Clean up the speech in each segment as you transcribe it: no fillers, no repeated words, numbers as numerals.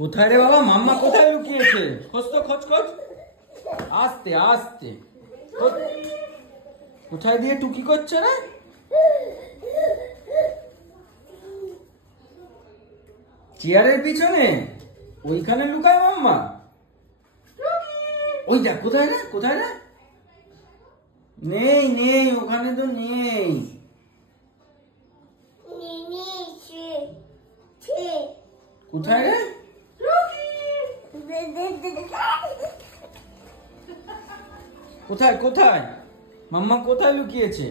কোথায় রে বাবা? মাম্মা কোথায় লুকিয়েছে? খোঁজ তো, খোঁজ খোঁজ, আস্তে আস্তে। কোথায় দিয়ে টুকি করছে রে? চেয়ারের পিছনে ওইখানে লুকায় মাম্মা। ওই দেখ, কোথায় রে, কোথায় রে? নেই নেই, ওখানে তো নেই। কোথায় রে? কোথায় কোথায় মাম্মা কোথায় লুকিয়েছে?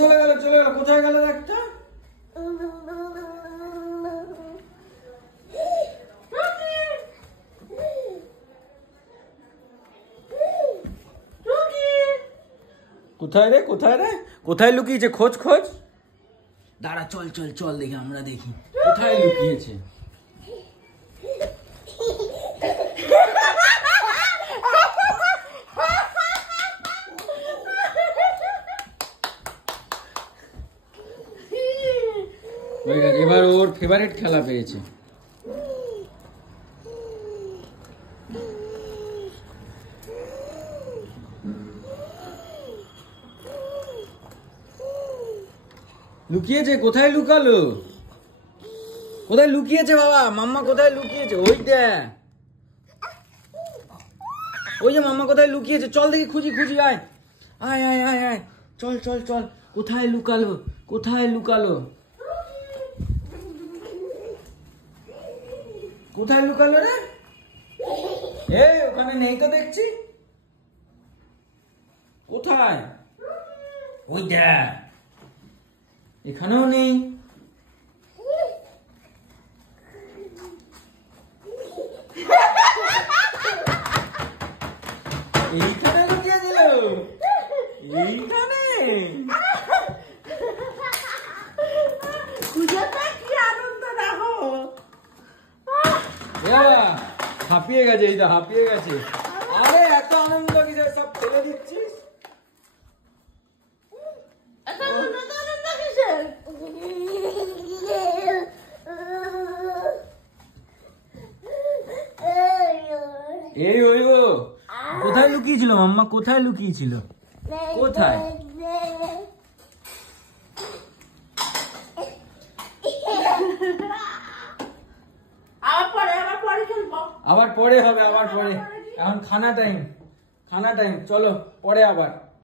চলে গেল, চলে গেল। কোথায় গেল একটা? কোথায় রে, কোথায় রে? কোথায় লুকিয়েছে? খোঁজ খোঁজ। দাঁড়া, চল চল চল, দেখি আমরা, দেখি কোথায় লুকিয়েছে। এবার ওর ফেভারিট খেলা পেয়েছে। লুকিয়েছে? কোথায় লুকালো? কোথায় লুকিয়েছে বাবা? মাম্মা কোথায় লুকিয়েছে? ওই দেখ, ওই যে মাম্মা কোথায় লুকিয়েছে। চল দেখি, খুঁজি খুঁজি, আয় আয় আয় আয় আয়, চল চল চল। কোথায় লুকালো? কোথায় লুকালো? কোথায় লুকালো রে? এই ওখানে নেই তো দেখছি। কোথায়? ওই দেখ, এখানেও নেই। এইখানে লুকিয়ে দিল, এইখানে। হাঁপিয়ে গেছে, এইটা হাঁপিয়ে গেছে। আরে এত আনন্দ কিসের? সব ফেলে দিচ্ছিস। এই ওই ও কোথায় লুকিয়েছিল মাম্মা? কোথায় লুকিয়েছিল? কোথায়? আবার পরে হবে, আবার পরে। এখন খানা টাইম, খানা টাইম। চলো পরে আবার।